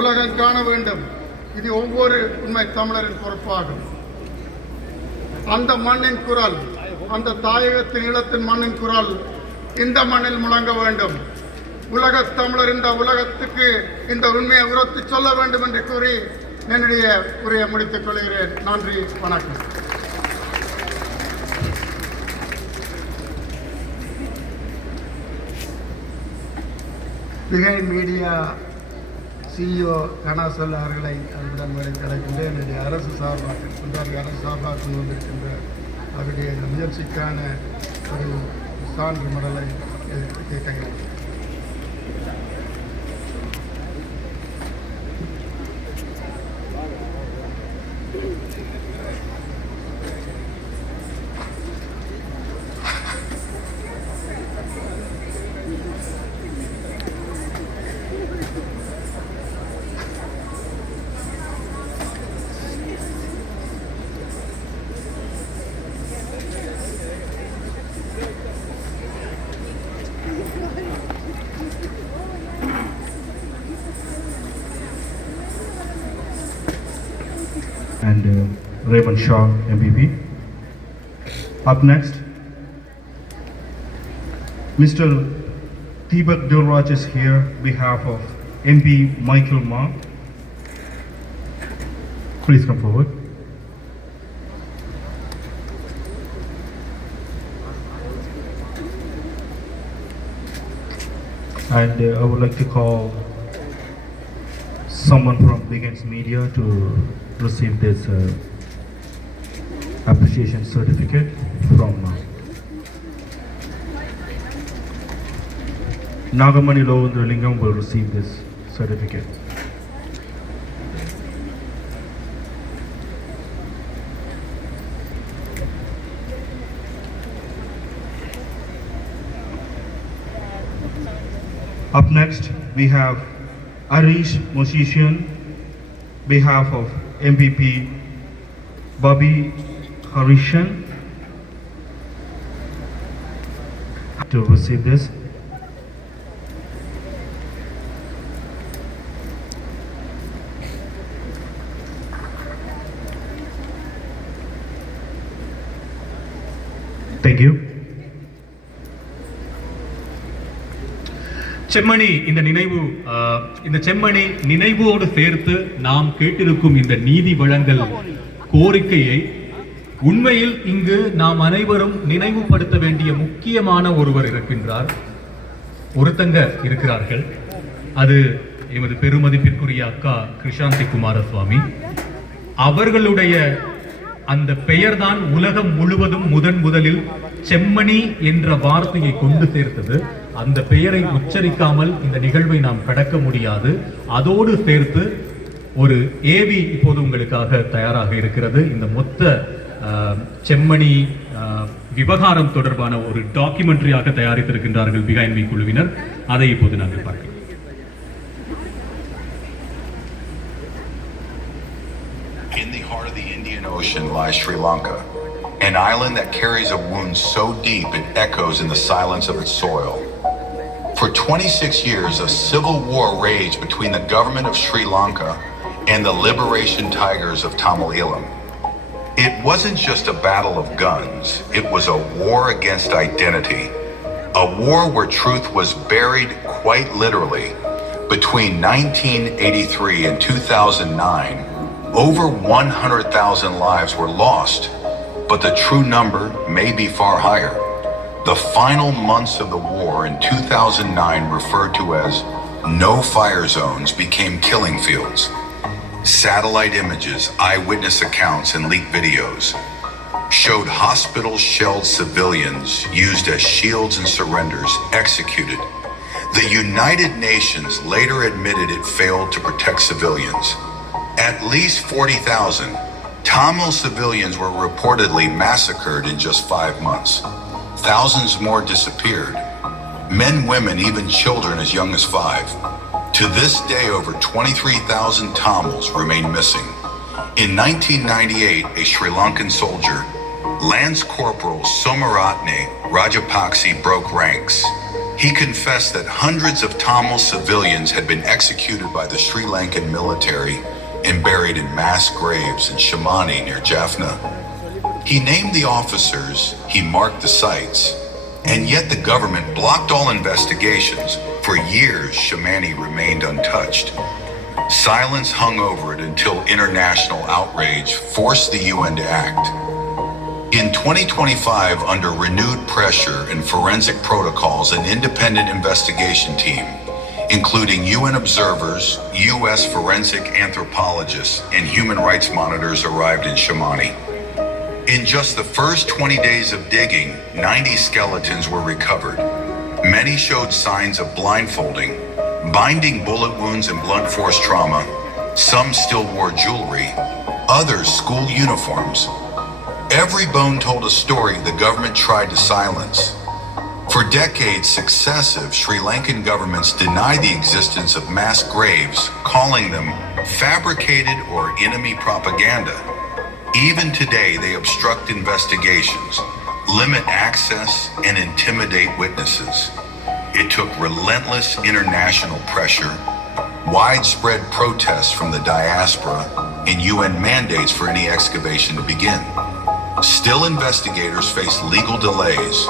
உலகம் காண வேண்டும். இது ஒவ்வொரு உண்மை தமிழரின் பொறுப்பாகும். அந்த மண்ணின் குரல் அந்த தாயகத்தின் ஈழத்தின் மண்ணின் குரல் இந்த மண்ணில் முழங்க வேண்டும். உலகத் தமிழர் இந்த உலகத்துக்கு இந்த உண்மையை உரத்து சொல்ல வேண்டும் என்று கூறி என்னுடைய உரையை முடித்துக் கொள்கிறேன். நன்றி வணக்கம். பிகை மீடியா சிஇஓ கணாசல் அவர்களை அவரிடம் கிடைக்கின்ற என்னுடைய அரசு சார்பாக சுந்தாரி அரசு சார்பாக கொண்டு வந்திருக்கின்ற அவருடைய முயற்சிக்கான ஒரு சான்று மடலை கேட்கிறேன். Shaw, MPP. Up next, Mr. Deepak Dilraj is here behalf of MP Michael Ma. Please come forward. And uh, I would like to call someone from Begins Media to receive this uh, appreciation certificate from uh, Nagamani Lovendra Lingam will receive this certificate. Up next, we have Arish Musician, behalf of MPP Bobby correction to receive this. Thank you. Chemmani இந்த நினைவு ஆஹ், இந்த செம்மணி நினைவோடு சேர்த்து நாம் கேட்டிருக்கும் இந்த நீதி வழங்கல் கோரிக்கையை உண்மையில் இங்கு நாம் அனைவரும் நினைவுபடுத்த வேண்டிய முக்கியமான ஒருவர் இருக்கின்றார். ஒருத்தங்க இருக்கிறார்கள். அது எமது பெருமதிப்பிற்குரிய அக்கா கிருஷாந்தி குமாரசுவாமி. அவர்களுடைய அந்த பெயர்தான் உலகம் முழுவதும் முதன் முதலில் செம்மணி என்ற வார்த்தையை கொண்டு சேர்த்தது. அந்த பெயரை உச்சரிக்காமல் இந்த நிகழ்வை நாம் கடக்க முடியாது. அதோடு சேர்த்து ஒரு ஏவி இப்போது உங்களுக்காக தயாராக இருக்கிறது. இந்த மொத்த செம்மணி ஆஹ், விவகாரம் தொடர்பான ஒரு டாக்குமெண்ட்ரியாக தயாரித்திருக்கின்றார்கள் பிகைன்வி குழுவினர் அதை இப்போது நாங்கள் பார்க்கலாம் In the heart of the Indian Ocean lies Sri Lanka, an island that carries a wound so deep it echoes in the silence of its soil. For 26 years, a civil war raged between the government of Sri Lanka and the liberation tigers of Tamil Eelam. It wasn't just a battle of guns, it was a war against identity. A war where truth was buried quite literally. Between 1983 and 2009, over 100,000 lives were lost, but the true number may be far higher. The final months of the war in 2009, referred to as no fire zones, became killing fields. Satellite images, eyewitness accounts, and leaked videos showed hospitals shelled civilians used as shields and surrenders executed. The United Nations later admitted it failed to protect civilians. At least 40,000 Tamil civilians were reportedly massacred in just five months. Thousands more disappeared. Men, women, even children as young as five. To this day, over 23,000 Tamils remain missing. In 1998, a Sri Lankan soldier, Lance Corporal Somaratne Rajapakse, broke ranks. He confessed that hundreds of Tamil civilians had been executed by the Sri Lankan military and buried in mass graves in Shamani near Jaffna. He named the officers, he marked the sites, and yet the government blocked all investigations. For years, Shamani remained untouched. Silence hung over it until international outrage forced the UN to act. In 2025, under renewed pressure and forensic protocols, an independent investigation team, including UN observers, US forensic anthropologists, and human rights monitors, arrived in Shamani. In just the first 20 days of digging, 90 skeletons were recovered. Many showed signs of blindfolding, binding bullet wounds and blunt force trauma. Some still wore jewelry, others school uniforms. Every bone told a story the government tried to silence. For decades, successive Sri Lankan governments denied the existence of mass graves, calling them fabricated or enemy propaganda. Even today, they obstruct investigations, limit access, and intimidate witnesses. It took relentless international pressure, widespread protests from the diaspora, and UN mandates for any excavation to begin. Still, investigators face legal delays,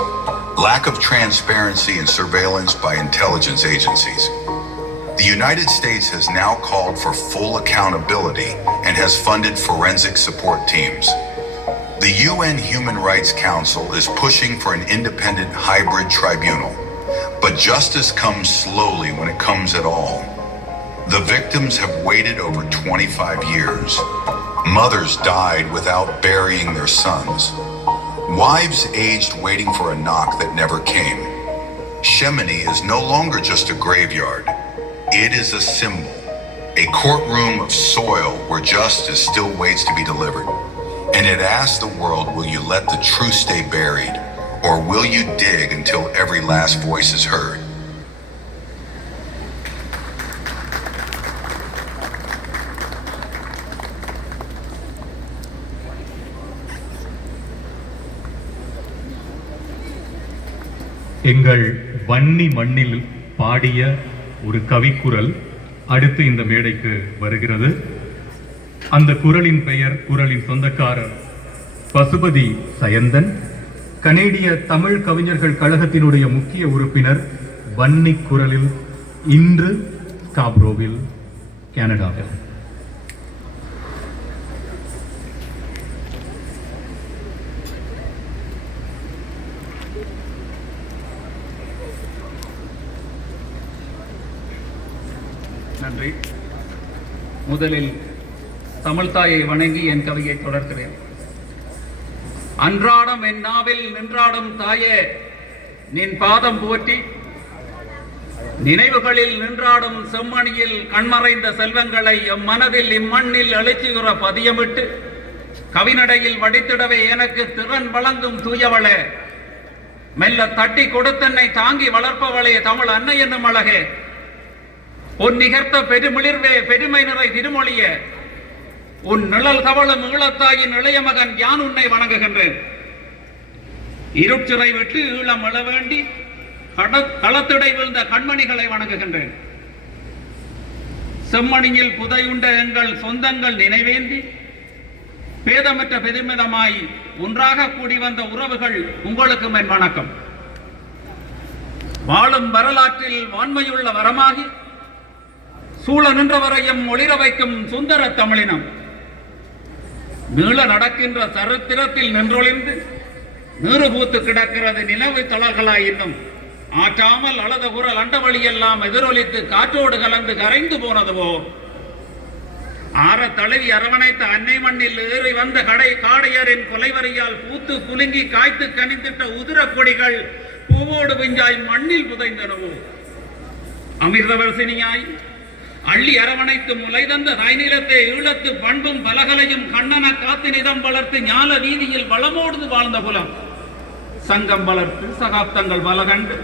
lack of transparency, and surveillance by intelligence agencies. The United States has now called for full accountability and has funded forensic support teams. The UN Human Rights Council is pushing for an independent hybrid tribunal, but justice comes slowly when it comes at all. The victims have waited over 25 years. Mothers died without burying their sons. Wives aged waiting for a knock that never came. Shemini is no longer just a graveyard. It is a symbol, a courtroom of soil where justice still waits to be delivered. And it asks the world, will you let the truth stay buried? Or will you dig until every last voice is heard? எங்கள் வன்னி மண்ணில் பாடிய ஒரு கவிக்குரல் அடுத்து இந்த மேடைக்கு வருகிறது. அந்த குரலின் பெயர் குரலின் சொந்தக்காரர் பசுபதி சயந்தன். கனேடிய தமிழ் கவிஞர்கள் கழகத்தினுடைய முக்கிய உறுப்பினர் வன்னி குரலில் இன்று ஸ்காப்ரோவில் கனடாவில். நன்றி. முதலில் தமிழ்தாயை வணங்கி என் கவியை தொடர்கிறேன். அன்றாடம் என் நாவில் நின்றாடும் தாயே நின் பாதம் போற்றி நினைவுகளில் நின்றாடும் செம்மணியில் கண்மறைந்த செல்வங்களை எம் மனதில் இம்மண்ணில் அழிச்சுகிற பதியமிட்டு கவிநடையில் வடித்திடவே எனக்கு திறன் வழங்கும் தூயவளே. மெல்ல தட்டி கொடுத்தன்னை தாங்கி வளர்ப்பவளே தமிழ் அன்னை என்னும் அழகே. உன் நிகர்த்த பெருமிளிர்வே பெருமை நிறை திருமொழிய. உன் நிழல் தவளும் ஈழத்தாயின் இளைய மகன் யான் உன்னை வணங்குகின்றேன்? இருட்சிறை விட்டு ஈழம் எழ வேண்டி கட- களத்திடை விழுந்த கண்மணிகளை வணங்குகின்றேன். செம்மணியில் புதையுண்ட எங்கள் சொந்தங்கள் நினைவேந்தி பேதமற்ற பெருமிதமாய் ஒன்றாக கூடி வந்த உறவுகள் உங்களுக்கும் என் வணக்கம். வாழும் வரலாற்றில் வான்மையுள்ள வரமாகி சூழ நின்றவரையும் ஒளிர வைக்கும் சுந்தர தமிழினம். மீள நடக்கின்ற சரித்திரத்தில் நின்றொழிந்து நீறு பூத்து கிடக்கிறது நிலவு தளர்களாய் இன்னும். ஆற்றாமல் அழத குரல் அண்டவழியெல்லாம் எதிரொலித்து காற்றோடு கலந்து கரைந்து போனதுவோ ஆற தழுவி அரவணைத்த அன்னை மண்ணில் ஏறி வந்த கடை காடையரின் கொலைவரியால் பூத்து குலுங்கி காய்த்து கனிந்திட்ட உதிர கொடிகள் பூவோடு விஞ்சாய் மண்ணில் புதைந்தனவோ. அமிர்தவர்சினியாய் அள்ளி அரவணைத்து முலை தந்த தாய்நிலத்தை ஈழத்து பண்பும் பலகலையும் கண்ணன காத்து நிதம் வளர்த்து ஞால வீதியில் வளமோடு வாழ்ந்த குலம். சங்கம் வளர்த்து சகாப்தங்கள் பலகண்டு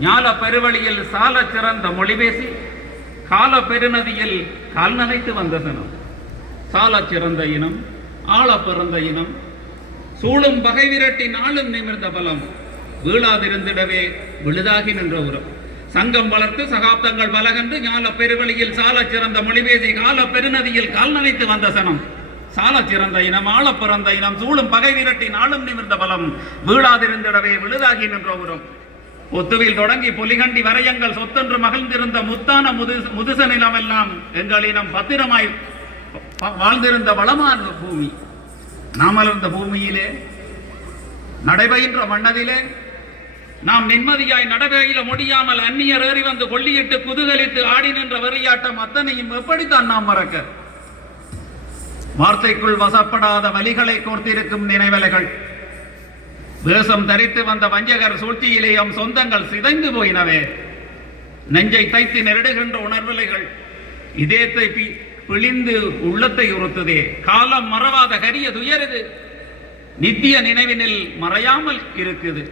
ஞால பெருவழியில் சால சிறந்த மொழி பேசி கால பெருநதியில் கால் நனைத்து வந்த தினம் சால சிறந்த இனம் ஆழ பிறந்த இனம் சூழும் பகை விரட்டி நாளும் நிமிர்ந்த பலம். வீழாதிருந்திடவே விழுதாகி நின்ற உரம். சங்கம் வளர்த்து சகாப்தங்கள் பலகன்று ஞால பெருவழியில் சாலச் சிறந்த மொழிபேசி கால பெருநதியில் கால் நனைத்து வந்த சனம். சால சிறந்த இனம் ஆழ பிறந்த இனம் சூழும் பகை விரட்டி நாளும் நிமிர்ந்த பலம். வீழாதிருந்திடவே விழுதாகி நின்ற உரம். ஒத்துவில் தொடங்கி பொலிகண்டி வரையங்கள் சொத்தென்று மகிழ்ந்திருந்த முத்தான முது முதுச நிலமெல்லாம் எங்களினம் பத்திரமாய் வாழ்ந்திருந்த வளமான பூமி. நாமலர்ந்த பூமியிலே நடைபெறுகின்ற மன்னதிலே நாம் நிம்மதியாய் நடவையில முடியாமல் அந்நியர் ஏறி வந்து கொள்ளியிட்டு குதூகலித்து ஆடி நின்ற வெறியாட்டம் அத்தனையும் எப்படித்தான் நாம் மறக்க? வார்த்தைக்குள் வசப்படாத வலிகளை கோர்த்திருக்கும் நினைவலைகள். வேஷம் தரித்து வந்த வஞ்சகர் சூழ்ச்சியிலே எம் சொந்தங்கள் சிதைந்து போயினவே. நெஞ்சை தைத்து நெருடுகின்ற உணர்வலைகள் இதயத்தை பி- பிழிந்து உள்ளத்தை உறுத்துதே. காலம் மறவாத கரிய துயருது. நித்திய நினைவினில் மறையாமல் இருக்குது.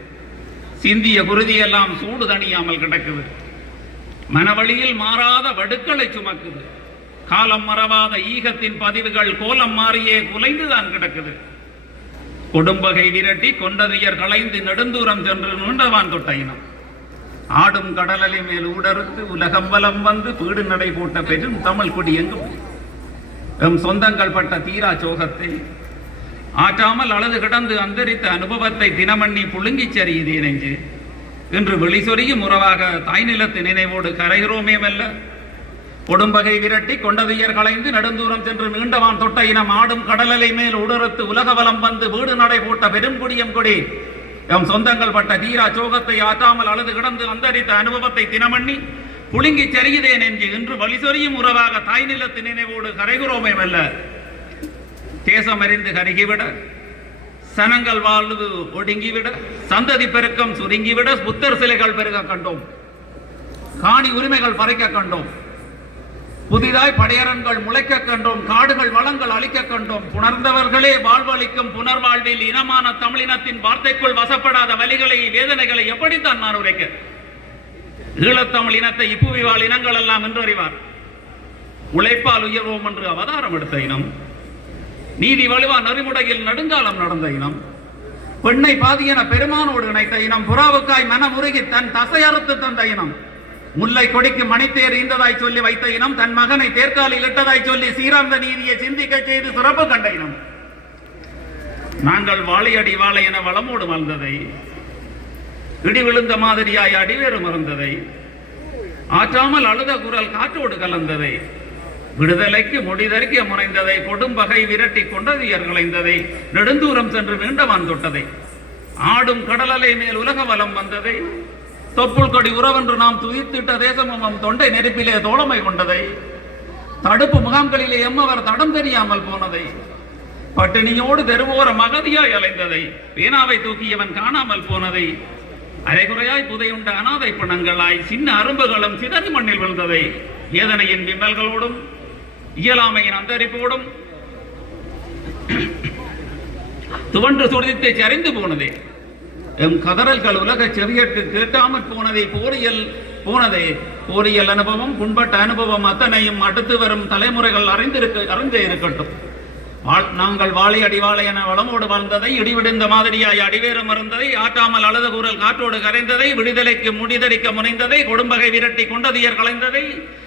சிந்திய குருதியெல்லாம் சூடு தணியாமல் கிடக்குது. மனவழியில் மாறாத வடுக்களை சுமக்குது. காலம் மறவாத ஈகத்தின் பதிவுகள் கோலம் மாறியே குலைந்துதான் கிடக்குது. கொடும்பகை விரட்டி கொண்டதியர் களைந்து நெடுந்தூரம் சென்று நுண்டவான் தொட்டையினம் ஆடும் கடலலை மேல் ஊடறுத்து உலகம் வலம் வந்து பீடு நடை போட்ட பெரும் தமிழ் கொடி எங்கும் எம் சொந்தங்கள் பட்ட தீரா சோகத்தை ஆற்றாமல் அழுது கிடந்து அந்தரித்த அனுபவத்தை தினமண்ணி புழுங்கிச் சரியுதே நெஞ்சு இன்று வெளிசொரியும் உறவாக தாய் நிலத்து நினைவோடு கரைகிறோமே மெல்ல. கொடும்பகை விரட்டி கொண்டதுயர் களைந்து நெடுந்தூரம் சென்று நீண்டவான் தொட்ட இனம் ஆடும் கடலலை மேல் உடறுத்து உலக வலம் வந்து வீடு நடை போட்ட பெருங்குடியம் கொடி. எம் சொந்தங்கள் பட்ட தீரா சோகத்தை ஆற்றாமல் அழுது கிடந்து அந்தரித்த அனுபவத்தை தினமண்ணி புழுங்கி செறியுதே என்று இன்று வழிசொரியும் உறவாக தாய் நிலத்து நினைவோடு கரைகிறோமே மெல்ல. தேசம் அறிந்து கருகிவிட சனங்கள் வாழ்வு ஒடுங்கிவிட சந்ததி பெருக்கம் சுருங்கிவிட புத்தர் சிலைகள் பெருக கண்டோம். காணி உரிமைகள் பறிக்க கண்டோம். புதிதாய் படையரன்கள் முளைக்க கண்டோம். காடுகள் வளங்கள் அழிக்க கண்டோம். புணர்ந்தவர்களே வாழ்வளிக்கும் புனர்வாழ்வில் இனமான தமிழினத்தின் வார்த்தைக்குள் வசப்படாத வலிகளை வேதனைகளை எப்படித்தான் நான் உரைக்க? ஈழத்தமிழ் இனத்தை இப்புவி வாழ் இனங்கள் எல்லாம் என்றறிவார். உழைப்பால் உயர்வோம் என்று அவதாரம் எடுத்த இனம். நீதி வலுவா நறுமுடையில் நெடுங்காலம் நடந்த இனம். பெண்ணை பாதியன பெருமானோடு இணைத்த இனம் புறாவுக்காய் மனமுருகி தன் தசையறுத்து தந்த இனம். முல்லை கொடிக்கு மணித்தேர் ஈந்ததாய் சொல்லி வைத்த இனம் தன் மகனை தேர்காலில் இட்டதாய் சொல்லி சீராந்த நீதியை சிந்திக்க செய்து சிறப்பு கண்ட இனம். நாங்கள் வாழையடி வாழை என வளமோடு வாழ்ந்ததை இடி விழுந்த மாதிரியாய் அடிவேறு மறந்ததை ஆற்றாமல் அழுத குரல் காற்றோடு கலந்ததை விடுதலைக்கு முடிதறிக்க முனைந்ததை கொடும்பகை விரட்டி கொண்டது களைந்ததை நெடுந்தூரம் சென்று மீண்டவான் தொட்டதை. ஆடும் கடலலை மேல் உலக வலம் வந்ததை தொப்புள் கொடி உறவென்று நாம் துதித்திட்ட தேசமும் தொண்டை நெருப்பிலே தோழமை கொண்டதை தடுப்பு முகாம்களிலே எம்மவர் தடம் தெரியாமல் போனதை பட்டினியோடு தெருவோர மகதியாய் அலைந்ததை பேனாவை தூக்கியவன் காணாமல் போனதை அரைகுறையாய் புதையுண்ட அனாதை பணங்களாய் சின்ன அரும்புகளும் சிதறி மண்ணில் விழுந்ததை வேதனையின் விம்மல்களோடும் இயலாமையின் அந்தரிப்போடும் துவன்று சுடித்து சரிந்து போனதே. எம் கதறல்கள் உலக செவியட்டு கேட்காமற் போனதை போரியல் போனதே. போரியல் அனுபவம் புண்பட்ட அனுபவம் அத்தனையும் அடுத்து வரும் தலைமுறைகள் அறிந்திருக்க அறிந்தே இருக்கட்டும். நாங்கள் வாழை அடிவாளை என வளமோடு வாழ்ந்ததை இடிவிடுந்த மாதிரியாய் அடிவேறு மறந்ததை ஆற்றாமல் அழுது கூறல் காற்றோடு கரைந்ததை விடுதலைக்கு முடிதறிக்க முனைந்ததை கொடும்பகை விரட்டி கொண்டதியர் களைந்ததை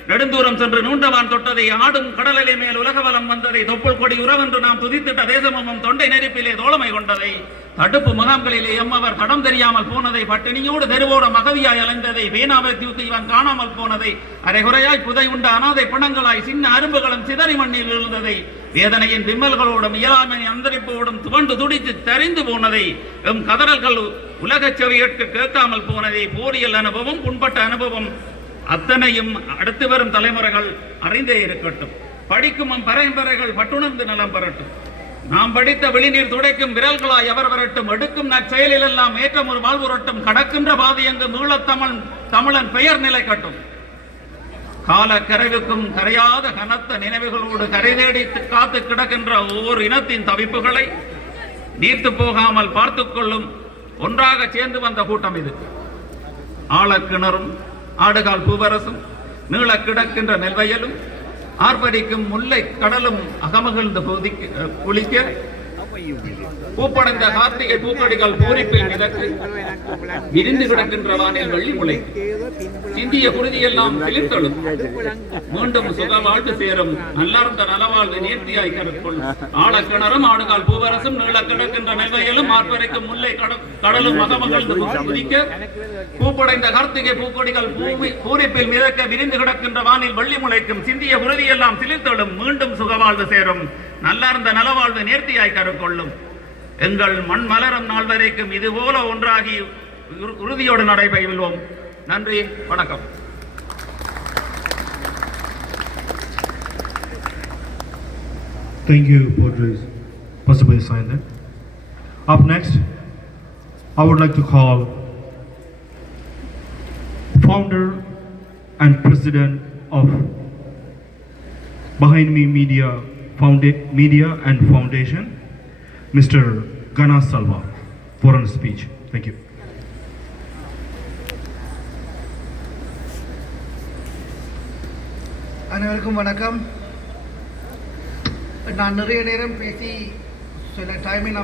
நெடுந்தூரம் சென்று நூண்டவான் தொட்டதை ஆடும் கடலலை மேல் உலக வலம் வந்ததை தொப்புள் கொடி உறவென்று நாம் துதித்திட்ட தேசமும் தொண்டை நெருப்பிலே தோழமை கொண்டதை தடுப்பு முகாம்களிலே எம்மவர் தடம் தெரியாமல் போனதை பட்டினியோடு தெருவோர மகவியாய் அலைந்ததை பேனாவை தூக்கி இவன் காணாமல் போனதை அரைகுறையாய் புதை உண்ட அனாதை பிணங்களாய் சின்ன அரும்புகளும் சிதறி மண்ணில் விழுந்ததை வேதனையின் விம்மல்களோடும் இயலாமை அந்தரிப்போடும் துவண்டு துடித்து தெரிந்து போனதை எம் கதறல்கள் உலகச் செவியற்கு கேட்காமல் போனதை போரியல் அனுபவம் புண்பட்ட அனுபவம் அத்தனையும் அடுத்து வரும் தலைமுறைகள் அறிந்தே இருக்கட்டும். படிக்கும் பரம்பரைகள் பட்டுணர்ந்து நலம் பெறட்டும். நாம் படித்த வெளிநீர் துடைக்கும் விரல்களாய் எவர் வரட்டும் எடுக்கும் நற்செயலில் எல்லாம் ஏற்றம் ஒரு வாழ்வுரட்டும் கடக்கின்ற பாதை எங்கு மீளத்தமிழ் தமிழன் பெயர் நிலை கட்டும் கால கரைவுக்கும் கரையாத கனத்த நினைவுகளோடு கரை தேடி காத்து கிடக்கின்ற ஒவ்வொரு இனத்தின் தவிப்புகளை நீர்த்து போகாமல் பார்த்து கொள்ளும் ஒன்றாக சேர்ந்து வந்த கூட்டம் இது. ஆழக்கிணறும் ஆடுகால் பூவரசும் நீள கிடக்கின்ற நெல்வயலும் ஆர்ப்பரிக்கும் முல்லை கடலும் அகமகிழ்ந்து குதிக்க குளிக்க பூப்படைந்த கார்த்திகை பூக்கொடிகள் பூரிப்பில் மிதக்கு விரிந்து கிடக்கின்ற வானில் வெள்ளி முளை. சிந்திய குருதியெல்லாம் சிலிர்த்தெழும் மீண்டும் சுக வாழ்வு சேரும். நல்லார்ந்த நலவாழ்வு நேர்த்தியாய் கருத்துள். ஆழக்கிணறும் ஆடுகால் பூவரசும் நீள கிடக்கின்ற நெல்வையிலும் ஆர்ப்பரிக்கும் முல்லை கடலும் மகமகழ்ந்து குதிக்க. பூப்படைந்த கார்த்திகை பூக்கொடிகள் பூமி பூரிப்பில் மிதக்க விரிந்து கிடக்கின்ற வானில் வெள்ளி முளைக்கும். சிந்திய குருதியெல்லாம் சிலிர்த்தெழும். மீண்டும் சுகவாழ்வு சேரும். நல்லார்ந்த நலவாழ்வு நேர்த்தியாய் கருக்கொள்ளும். எங்கள் மண் மலரும் நாள் வரைக்கும் இதுபோல ஒன்றாகி உறு- உறுதியோடு நடைபெறுவோம் நன்றி வணக்கம் Thank you, Padres. Possibly sign that. Up next, I would like to call founder and president of Behind Me Media, Founda- Media and Foundation, Mr. Gana Salva, for a speech. Thank you. அனைவருக்கும் வணக்கம் நான் நிறைய நேரம் பேசி சில டைமை நான்